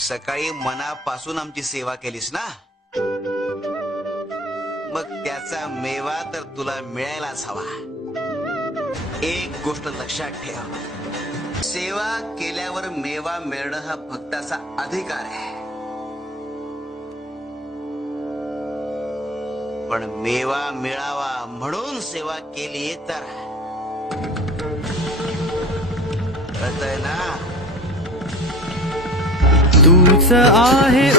सकाळी मनापासून आमची सेवा केलीस ना, मग त्याचा मेवा तर तुला मिळायलाच हवा. एक गोष्ट लक्षात ठेव, सेवा केल्यावर मेवा मिळणं हा भक्ताचा अधिकार आहे. पण मेवा मिळावा म्हणून सेवा केली तर कळतंय ना. तूच आहे